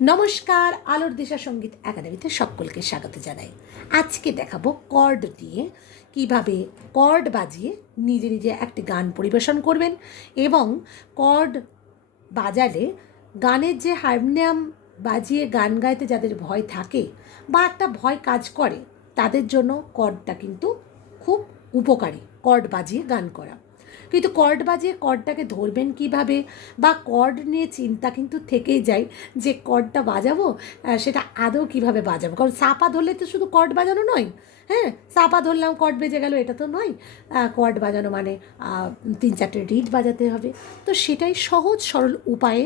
নমস্কার, আলোর দিশা সংগীত একাডেমিতে সকলকে স্বাগত জানাই। আজকে দেখাবো কর্ড দিয়ে কীভাবে কর্ড বাজিয়ে নিজে নিজে একটি গান পরিবেশন করবেন এবং কর্ড বাজালে গানের যে হারমোনিয়াম বাজিয়ে গান গাইতে যাদের ভয় থাকে বা একটা ভয় কাজ করে, তাদের জন্য কর্ডটা কিন্তু খুব উপকারী, কর্ড বাজিয়ে গান করা। কিন্তু কর্ড বাজিয়ে কর্ডটাকে ধরবেন কীভাবে? বা কর্ড নিয়ে চিন্তা কিন্তু থেকেই যায় যে কর্ডটা বাজাবো সেটা আদৌ কীভাবে বাজাবো? কারণ সাপা ধরলে তো শুধু কর্ড বাজানো নয় হ্যাঁ? সাপা ধরলাম, কর্ড বেজে গেল, এটা তো নয়। কর্ড বাজানো মানে তিন চারটে রিড বাজাতে হবে। তো সেটাই সহজ সরল উপায়ে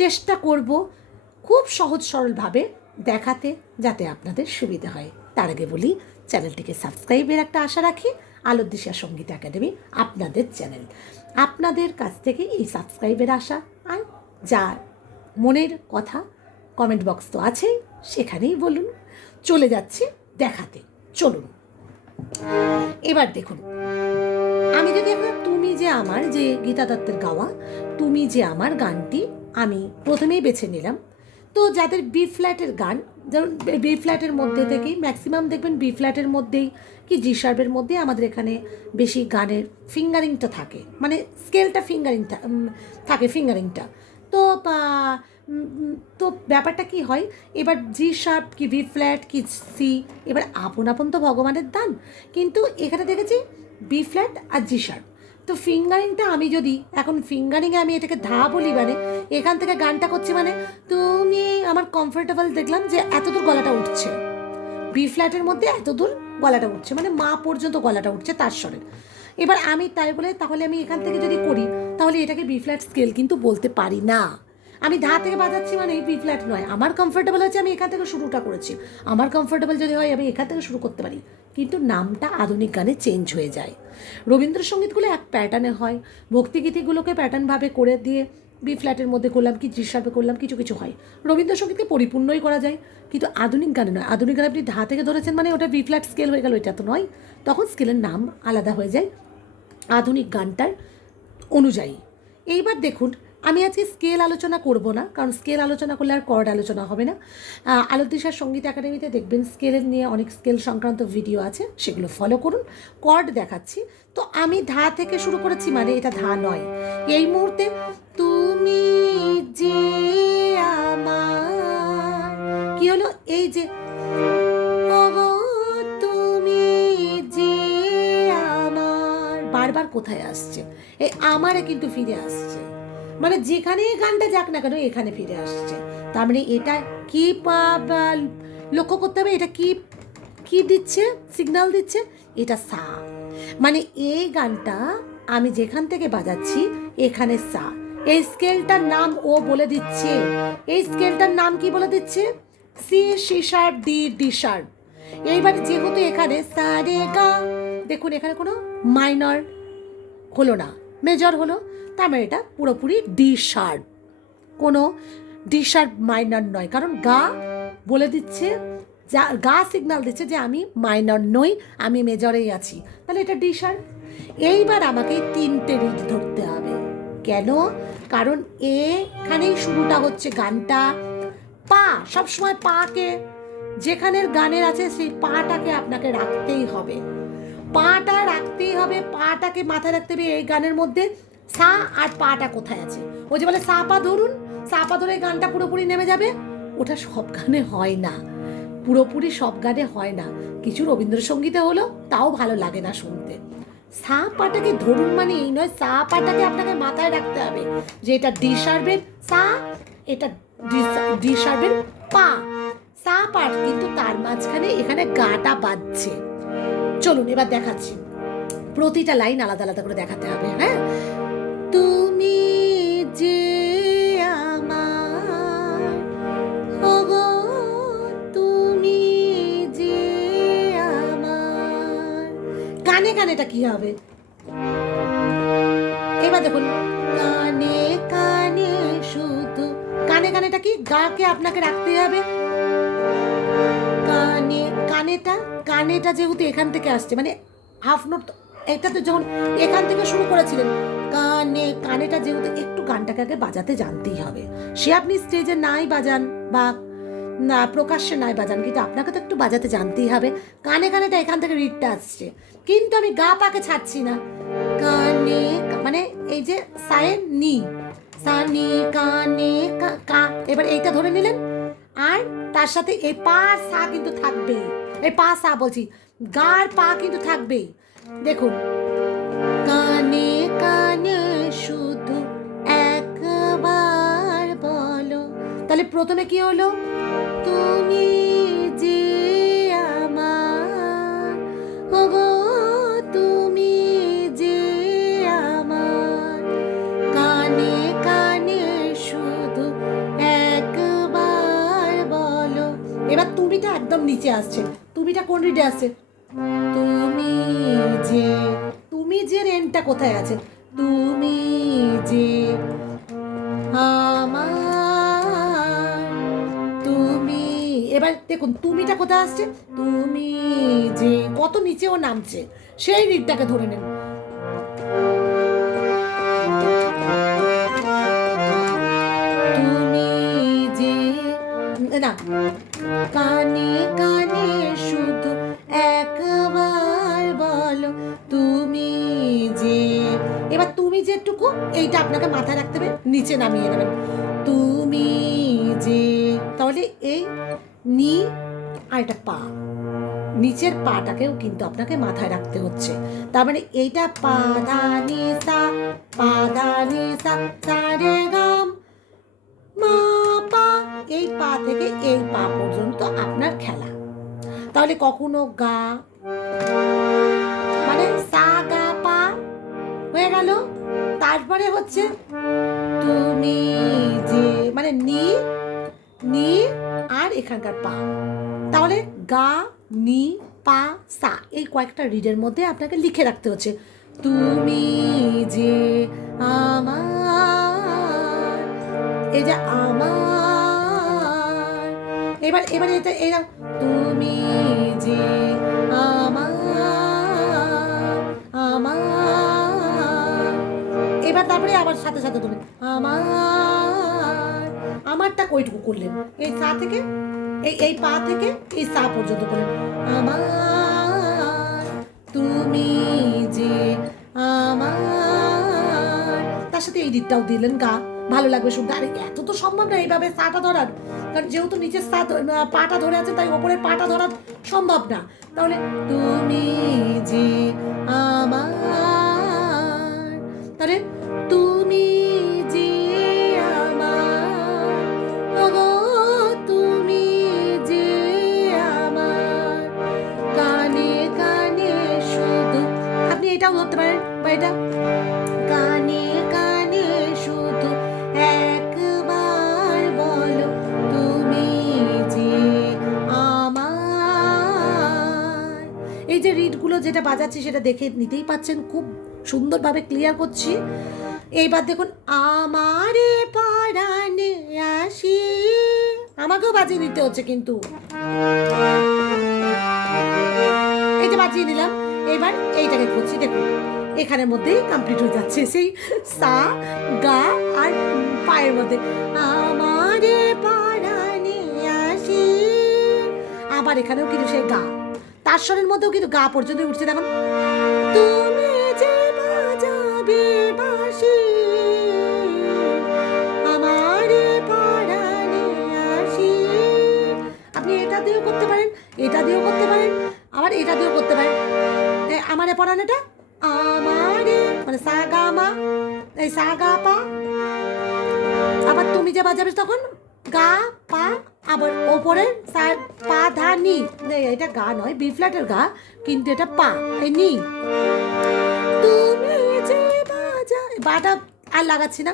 চেষ্টা করব খুব সহজ সরলভাবে দেখাতে যাতে আপনাদের সুবিধা হয়। তার আগে বলি, চ্যানেলটিকে সাবস্ক্রাইবের একটা আশা রাখি। আলোর দিশা সংগীত একাডেমি, আপনাদের চ্যানেল। আপনাদের কাছ থেকে এই সাবস্ক্রাইবের আশা আর যা মনের কথা কমেন্ট বক্স তো আছেই, সেখানেই বলুন। চলে যাচ্ছি দেখাতে। চলুন। এবার দেখুন। আমি যদি একটা তুমি যে আমার যে গীতা দত্তের গাওয়া, তুমি যে আমার গানটি আমি প্রথমেই বেছে নিলাম, তো যাদের বি ফ্ল্যাটের গান যেমন বি ফ্ল্যাটের মধ্যে থেকেই ম্যাক্সিমাম দেখবেন বি ফ্ল্যাটের মধ্যেই কি জি শার্পের মধ্যেই আমাদের এখানে বেশি গানের ফিঙ্গারিংটা থাকে। মানে স্কেলটা ফিঙ্গারিং থাকে ফিঙ্গারিংটা তো তো ব্যাপারটা কি হয়? এবার জি শার্প কি ভি ফ্ল্যাট কি সি এবার আপন আপন তো ভগবানের দান। কিন্তু এখানে দেখেছি বি ফ্ল্যাট আর জি শার্প তো ফিঙ্গারিংটা আমি যদি, এখন ফিঙ্গারিংয়ে আমি এটাকে ধা বলি মানে এখান থেকে গানটা করছি মানে তুমি আমার কমফোর্টেবল দেখলাম যে এত দূর গলাটা উঠছে। বি ফ্ল্যাটের মধ্যে এত দূর গলাটা উঠছে মানে মা পর্যন্ত গলাটা উঠছে তার স্বরে। এবার আমি তাই বলে, তাহলে আমি এখান থেকে যদি করি, তাহলে এটাকে বি ফ্ল্যাট স্কেল কিন্তু বলতে পারি না। আমি ধা থেকে বাজাচ্ছি মানে বি ফ্ল্যাট নয়, আমার কমফোর্টেবল হচ্ছে আমি এখান থেকে শুরুটা করেছি। আমার কমফোর্টেবল যদি হয় আমি এখান থেকে শুরু করতে পারি। কিন্তু নামটা আধুনিক গানে চেঞ্জ হয়ে যায়। রবীন্দ্রসঙ্গীতগুলো এক প্যাটার্নে হয়। ভক্তিগীতিগুলোকে প্যাটার্নভাবে করে দিয়ে বি ফ্ল্যাটের মধ্যে করলাম, কি দৃশ্যাপে করলাম, কিছু কিছু হয়। রবীন্দ্রসঙ্গীতকে পরিপূর্ণই করা যায়, কিন্তু আধুনিক গানে নয়। আধুনিক গানে আপনি ধা থেকে ধরেছেন মানে ওটা বি ফ্ল্যাট স্কেল হয়ে গেল, এটা তো নয়। তখন স্কেলের নাম আলাদা হয়ে যায় আধুনিক গানটার অনুযায়ী। এইবার দেখুন আমি আজকে স্কেল আলোচনা করব না কারণ স্কেল আলোচনা করলে আর কর্ড আলোচনা হবে না। আহ, আলোকদিশার সংগীত একাডেমিতে দেখবেন স্কেলের নিয়ে অনেক স্কেল সংক্রান্ত ভিডিও আছে সেগুলো ফলো করুন। কর্ড দেখাচ্ছি। তো আমি ধা থেকে শুরু করেছি মানে এটা ধা নয়। এই মুহূর্তে তুমি যে আমার কি হলো? এই যে বারবার কোথায় আসছে? এই আমারে কিন্তু ফিরে আসছে। মানে যেখানে গানটা যাক না কেন, এখানে ফিরে আসছে। তার মানে এটা কি লক্ষ্য করতে হবে, এটা কি কি দিচ্ছে সিগন্যাল দিচ্ছে? এটা সা। মানে এই গানটা আমি যেখান থেকে বাজাচ্ছি, এখানে সা। এই স্কেলটার নাম ও বলে দিচ্ছে। এই স্কেলটার নাম কি বলে দিচ্ছে? C C sharp D D sharp এইবার যেহেতু এখানে সা, রে, গা, দেখুন, এখানে কোনো মাইনর হলো না মেজর হলো। মানে এটা পুরোপুরি ডি কোনো ডি মাইনর নয়, কারণ গা বলে দিচ্ছে, যা, গা সিগনাল দিচ্ছে যে আমি মাইনর নই, আমি মেজরেই আছি। তাহলে এটা ডি এইবার আমাকে তিনটে রিড ধরতে হবে। কেন? কারণ এখানেই শুরুটা হচ্ছে গানটা। পা, সবসময় পাকে। যেখানের গানের আছে সেই পাটাকে আপনাকে রাখতেই হবে। পাটা রাখতেই হবে, পাটাকে মাথায় রাখতে হবে এই গানের মধ্যে। সা আর পাটা কোথায় আছে? ও যে বলে, সা পা ধরুন। সা পা ধরে গানটা পুরোপুরি নেমে যাবে। ওটা সব গানে হয় না। পুরোপুরি সব গানে হয় না। কিছু রবীন্দ্রসঙ্গীতে হলো তাও ভালো লাগে না শুনতে। সা পাটাকে ধরুন মানে এই নয়, সা পাটাকে আপনাকে মাথায় রাখতে হবে যে এটা ডি সা, এটা ডি পা। সা পাট কিন্তু তার মাঝখানে এখানে গাটা বাজছে। চলুন এবার দেখাচ্ছি। প্রতিটা লাইন আলাদা আলাদা করে দেখাতে হবে হ্যাঁ? গানেটা কি হবে? এবার দেখুন, কানে কানে শুধু, কানে কানেটা কি? গাকে আপনাকে রাখতে হবে। কানে কানেটা কানেটা যেহেতু এখান থেকে আসছে মানে হাফ নোট এটা তো যখন এখান থেকে শুরু করেছিলেন, কানে কানেটা যেহেতু একটু গানটাকে আগে বাজাতে জানতেই হবে। সে আপনি স্টেজে নাই বাজান বা না, প্রকাশ্যে নাই বাজান, কিন্তু আপনাকে তো একটু বাজাতে জানতেই হবে। কানে কানেটা এখান থেকে রিডটা আসছে। কিন্তু আমি গা পাকে ছাড়ছি না। কানে মানে এই যে সায়ে নি সানি কানে কা কা, এবার এইটা ধরে নিলেন। আর তার সাথে এই পা সা কিন্তু থাকবেই এই পা, সা বলছি, গার পা কিন্তু থাকবেই দেখুন, কানে কানে শুধু একবার বলো। তাহলে প্রথমে কি হলো? তুমি যে আমার, ওগো, তুমি যে আমার। কানে কানে শুধু একবার বলো। এবার তুমিটা একদম নিচে আসছে। তুমিটা কোন রিডে আসছে? তুমি যে তুমি যে রেনটা কোথায় আছে? কোথায় আসছে, তুমি যে কত নিচেও নামছে, সেই রিডটাকে ধরে নেন। না, কানে কানে শুধু একবার বলো, তুমি যে, এবার তুমি যেটুকু, এইটা আপনাকে মাথায় রাখতে হবে, নিচে নামিয়ে নেবেন। তুমি যে, তাহলে এই নি আর এটা পা। নিচের পাটাকেও কিন্তু আপনাকে মাথায় রাখতে হচ্ছে। তার মানে এইটা পা পা নি মা পা। এই পা থেকে এই পা পর্যন্ত আপনার খেলা। তাহলে কখনো গা মানে সা গা পা হয়ে গেল। তারপরে হচ্ছে তুমি যে মানে নি নি আর এখানকার পা। তাহলে গা, নি, পা, সা এই কয়েকটা রিডের মধ্যে আপনাকে লিখে রাখতে হচ্ছে। তুমি যে আমার, এই যে আমার, এবার এবার এটা, এরা, তুমি যে আমার আমার, এবার তারপরে আবার সাথে সাথে তুমি, আমার। কইটুকু করলেন। এই সা থেকে, এই এই পা থেকে, এই সা পর্যন্ত করলেন। আমার তুমি যে আমার। তার সাথে এই দিকটাও দিলেন গা। ভালো লাগবে শুনতে। আরে, এত তো সম্ভব না এইভাবে সাটা ধরার। কারণ যেহেতু নিচের সা পাটা ধরে আছে, তাই ওপরের পাটা ধরা সম্ভব না। তাহলে, তুমি যে আমার। এই যে রিডগুলো যেটা বাজাচ্ছি সেটা দেখে নিতেই পাচ্ছেন, খুব সুন্দরভাবে ক্লিয়ার করছি। এইবার দেখুন, আমারে পরাণে আসি। আমাকেও বাজিয়ে নিতে হচ্ছে কিন্তু। এই যে বাজিয়ে নিলাম এবার এইটাকে করছি দেখুন। এখানের মধ্যেই কমপ্লিট হয়ে যাচ্ছে, সেই সা, গা আর পায়ের মধ্যে। আমারে পরাণে আসি। আবার এখানেও কিন্তু সেই গা। তার স্বরের মধ্যেও কিন্তু গা পর্যন্ত উঠছে দেখুন তুমি যে আপনি এটা দিয়েও করতে পারেন, এটা দিয়েও করতে পারেন, আবার এটা দিয়েও করতে পারেন। আমারে পরাণেটা আমারে মানে সা গা মা, এই সা গা পা। আবার তুমি যে বাজাবে তখন, গা, পা আবার ওপরে পা ধা নি। এটা গা নয় বি ফ্ল্যাটের গা, কিন্তু এটা পা, এই নি। তুমি যে বাজা বাটা আর লাগাচ্ছি না।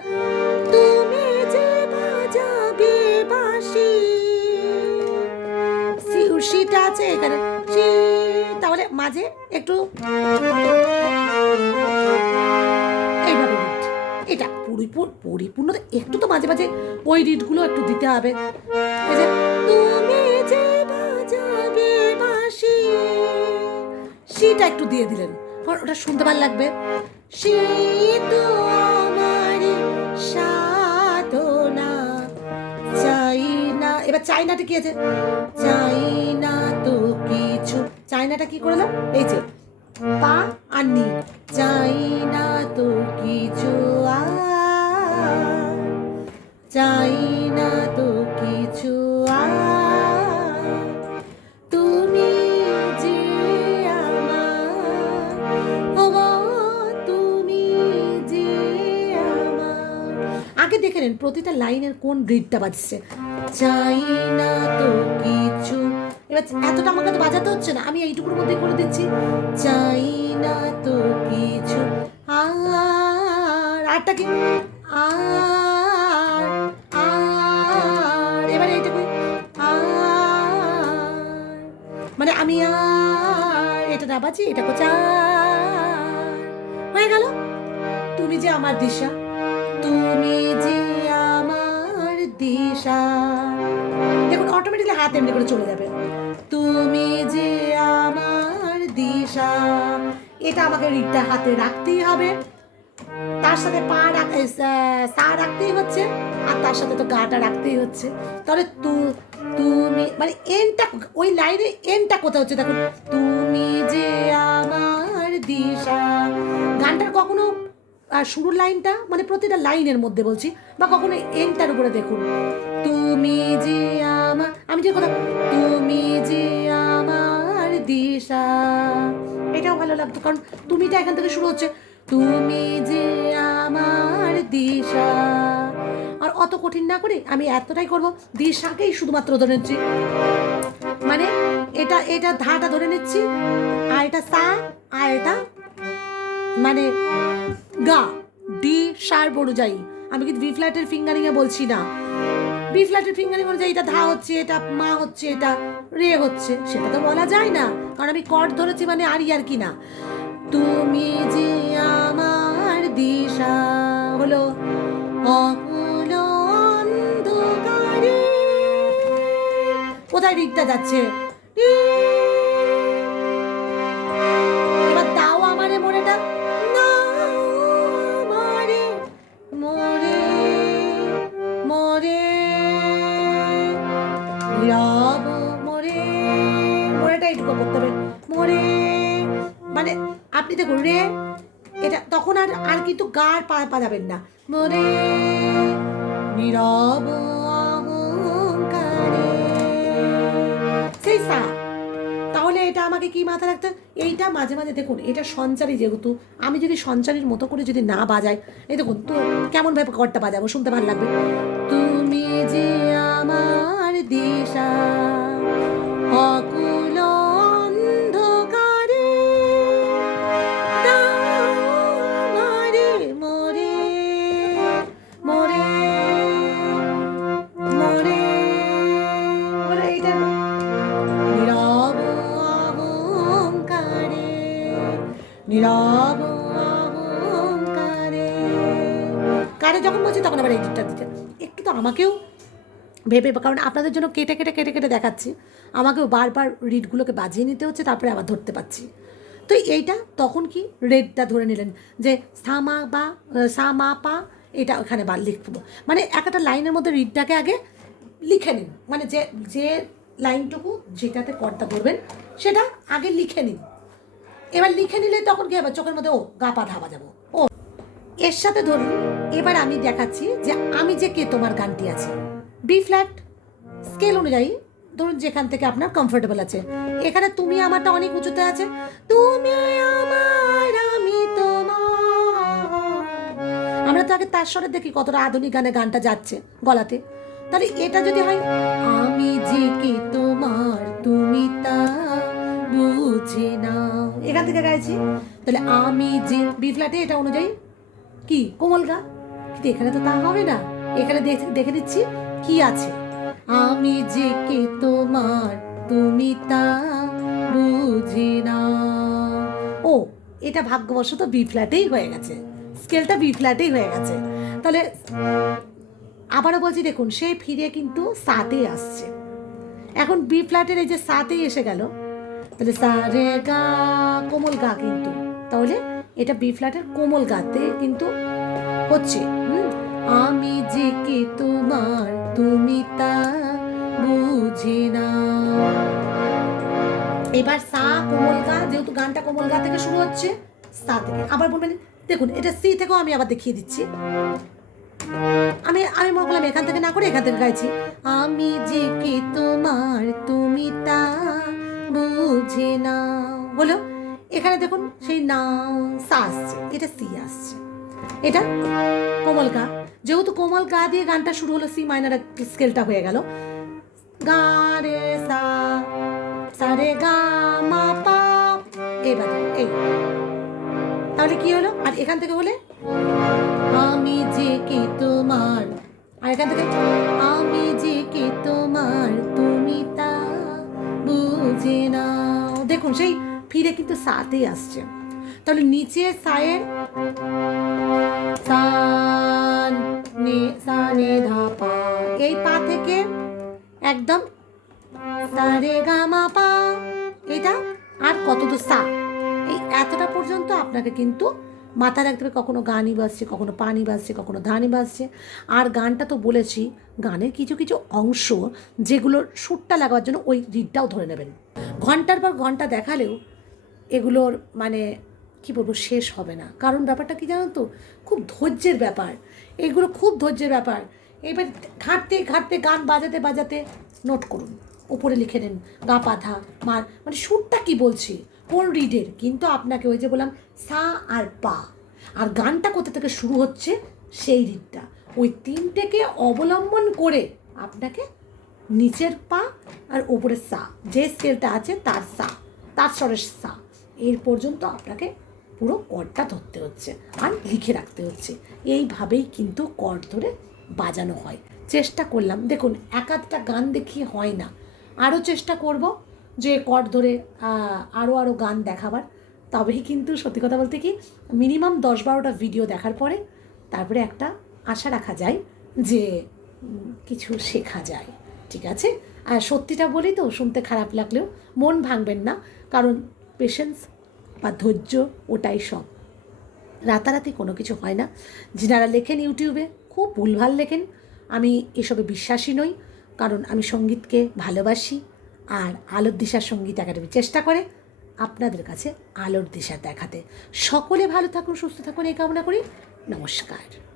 তুমি যে বাজাবে বাঁশি সি- আছে এখানে। তাহলে মাঝে একটু পরিপূর্ণ পরিপূর্ণতা একটু তো মাঝে মাঝে ওই রিডগুলো একটু দিতে হবে। এই সিটা একটু দিয়ে দিলেন। কারণ ওটা শুনতে ভালো লাগবে। সে তো আমার সাধনা, চাই এবার চাইনাটা কি আছে? চাই না তো কিছু। চাইনাটা কি করলাম এই যে, পা আর নি। চাই না তো কিছু। চাই না তো কিছু তুমি যে আমার তুমি যে আগে দেখে নেন, প্রতিটা লাইনের কোন গ্রিডটা বাজছে। চাই না তো কিছু। এবার এতটা আমাকে তো বাজাতে হচ্ছে না, আমি এইটুকুর মধ্যে করে দিচ্ছি। চাই না তো কিছু আর। আরটা কি? আর। আমি আর এটা না বাজি, এটা কোচা হয়ে গেল? তুমি যে আমার দিশা, তুমি যে আমার দিশা। দেখুন অটোমেটিকলি হাত এমনি করে চলে যাবে। তুমি যে আমার দিশা, এটা আমাকে রিডটা হাতে রাখতেই হবে। তার সাথে পা রাখ সা- রাখতেই হচ্ছে, আর তার সাথে তো গাটা রাখতেই হচ্ছে। তাহলে তু, তুমি মানে এনটা, ওই লাইনে এনটা কোথায় হচ্ছে দেখুন তুমি যে আমার দিশা। গানটার কখনো শুরুর লাইনটা মানে প্রতিটা লাইনের মধ্যে বলছি, বা কখনো এনটার উপরে দেখুন। তুমি যে আমার, আমি যে কথা, তুমি যে আমার দিশা। এটাও ভালো লাগতো, কারণ তুমিটা এখান থেকে শুরু হচ্ছে। তুমি যে আমার দিশা। আর অত কঠিন না করে আমি এতটাই করব, দিশাকেই শুধুমাত্র ধরে নিচ্ছি। মানে এটা এটা ধাটা ধরে নিচ্ছি, আর এটা সা, আর এটা মানে গা। ডি বড় যাই আমি কিন্তু বি ফ্ল্যাটের ফিঙ্গারিং এ বলছি না। বি ফ্ল্যাটের ফিঙ্গারিং অনুযায়ী এটা ধা হচ্ছে, এটা মা হচ্ছে, এটা রে হচ্ছে, সেটা তো বলা যায় না। কারণ আমি কট ধরেছি মানে আর আর কি না। তুমি যে দিশা হলো কোথায় দিকটা যাচ্ছে? গার পা পাজাবেন না। মনে নীরব অহংকারে। সেই সা তাহলে এটা আমাকে কি মাথায় রাখতে? এইটা মাঝে মাঝে দেখুন, এটা সঞ্চারী যেহেতু, আমি যদি সঞ্চারীর মতো করে যদি না বাজাই, এই দেখুন, তো কেমন ভাবে কর্ডটা বাজাবো, শুনতে ভালো লাগবে। তুমি যে আমার দিশা নীরব কারে যখন বলছি তখন আবার এডিটটা দিতে। একটু তো আমাকেও ভেবে কারণ আপনাদের জন্য কেটে কেটে কেটে কেটে দেখাচ্ছি। আমাকেও বারবার রিডগুলোকে বাজিয়ে নিতে হচ্ছে, তারপরে আবার ধরতে পারছি। তো এইটা তখন কি রেডটা ধরে নিলেন? যে সামা বা, সামা পা, এটা ওখানে বা লিখব। মানে একটা লাইনের মধ্যে রিডটাকে আগে লিখে নিন। মানে যে যে লাইনটুকু যেটাতে কর্তা ধরবেন, সেটা আগে লিখে নিন। এবার লিখে নিলে তখন কি হবে? চোখের মধ্যে ও গা পা ধাবা যাব। ও, এর সাথে ধরুন, এবার আমি দেখাচ্ছি যে আমি যে কে তোমার গানটি আছে। বি ফ্ল্যাট স্কেল অনুযায়ী ধরুন যেখান থেকে আপনার কমফোর্টেবল আছে। এখানে তুমি আমারটা অনেক উঁচুতে আছে। তুমি আমার, আমি তোমার। আমরা তো আগে তার স্বরে দেখি কতটা আধুনিক গানে গানটা যাচ্ছে গলাতে। তাহলে এটা যদি হয়, আমি যে কে তোমার, তুমি তা বুঝে নাও এখান থেকে গাইছি। তাহলে আমি যে বি ফ্ল্যাটে, এটা অনুযায়ী কি? কোমল গা? কিন্তু এখানে তো তা হবে না। এখানে দেখ- নিচ্ছি কি আছে। আমি যে কে তোমার, তুমি তা বুঝি না। ও, এটা ভাগ্যবশত বি ফ্ল্যাটেই হয়ে গেছে। স্কেলটা বি ফ্ল্যাটেই হয়ে গেছে। তাহলে আবারও বলছি, দেখুন, সে ফিরে কিন্তু সাতে আসছে। এখন বি ফ্ল্যাটের এই যে সাতেই এসে গেল তাহলে সা রে গা কোমল গা কিন্তু। তাহলে এটা বি ফ্ল্যাটের কোমল গাতে কিন্তু হচ্ছে। আমি যে কে তোমার, তুমি তা বুঝে না। এবার সা কোমল গা, যেহেতু গানটা কোমল গা থেকে শুরু হচ্ছে, সা থেকে। আবার বলবেন, দেখুন, এটা সি থেকেও আমি আবার দেখিয়ে দিচ্ছি। আমি আমি মনে করলাম এখান থেকে না করে এখান থেকে গাইছি। আমি যে কে তোমার, তুমি তা বুঝে না। এখানে দেখুন সেই না সা আসছে, এটা সি আসছে। এটা কোমল গা। যেহেতু কোমল গা দিয়ে গানটা শুরু হলো, সি মাইনার স্কেলটা হয়ে গেল। গা রে সা সা রে গা, মা পা। এবার এই। তাহলে কি হলো? আর এখান থেকে বলে, আমি যে কে তোমার? আর এখান থেকে, আমি যে কে তোমার? তুমি তা না দেখুন, সেই ফিরে কিন্তু সাতেই আসছে। তাহলে নিচে সায়ের সান নে সা এই পা থেকে একদম রে পা। এটা আর কত তো সা? এই এতটা পর্যন্ত আপনাকে কিন্তু মাথা রাখতে হবে কখনো গানই বাজছে, কখনো পানি বাজছে, কখনো ধানই বাজছে। আর গানটা তো বলেছি, গানের কিছু কিছু অংশ যেগুলোর সুরটা লাগাবার জন্য ওই রিডটাও ধরে নেবেন। ঘণ্টার পর ঘণ্টা দেখালেও এগুলোর মানে কি বলব, শেষ হবে না। কারণ ব্যাপারটা কি জানো তো? খুব ধৈর্যের ব্যাপার। এগুলো খুব ধৈর্যের ব্যাপার। এবার ঘাঁটতে ঘাঁটতে গান বাজাতে বাজাতে নোট করুন। উপরে লিখে নেন, গা পাধা, মার মানে সুরটা কি বলছি? কোন রিডের কিন্তু আপনাকে ওই যে বললাম, সা আর পা। আর গানটা কোথা থেকে শুরু হচ্ছে, সেই রিডটা ওই তিনটেকে অবলম্বন করে আপনাকে নিচের পা আর ওপরের সা, যে স্কেলটা আছে তার সা, তার স্বরের সা। এর পর্যন্ত আপনাকে পুরো কর্ডটা ধরতে হচ্ছে আর লিখে রাখতে হচ্ছে। এইভাবেই কিন্তু কর ধরে বাজানো হয়। চেষ্টা করলাম। দেখুন, এক আধটা গান দেখিয়ে হয় না। আরও চেষ্টা করব। যে কর্ড ধরে আরও আরও গান দেখাবার। তবেই কিন্তু সত্যি কথা বলতে কি, মিনিমাম দশ বারোটা ভিডিও দেখার পরে তারপরে একটা আশা রাখা যায় যে কিছু শেখা যায়, ঠিক আছে? আর সত্যিটা বলি তো, শুনতে খারাপ লাগলেও মন ভাঙবেন না, কারণ পেশেন্স বা ধৈর্য ওটাই সব। রাতারাতি কোনো কিছু হয় না। যিনারা লেখেন ইউটিউবে, খুব ভুলভাল লেখেন। আমি এসবে বিশ্বাসী নই, কারণ আমি সঙ্গীতকে ভালোবাসি আর আলোর দিশার সংগীত একাডেমি চেষ্টা করে আপনাদের কাছে আলোর দিশা দেখাতে। সকলে ভালো থাকুন, সুস্থ থাকুন, এই কামনা করি। নমস্কার।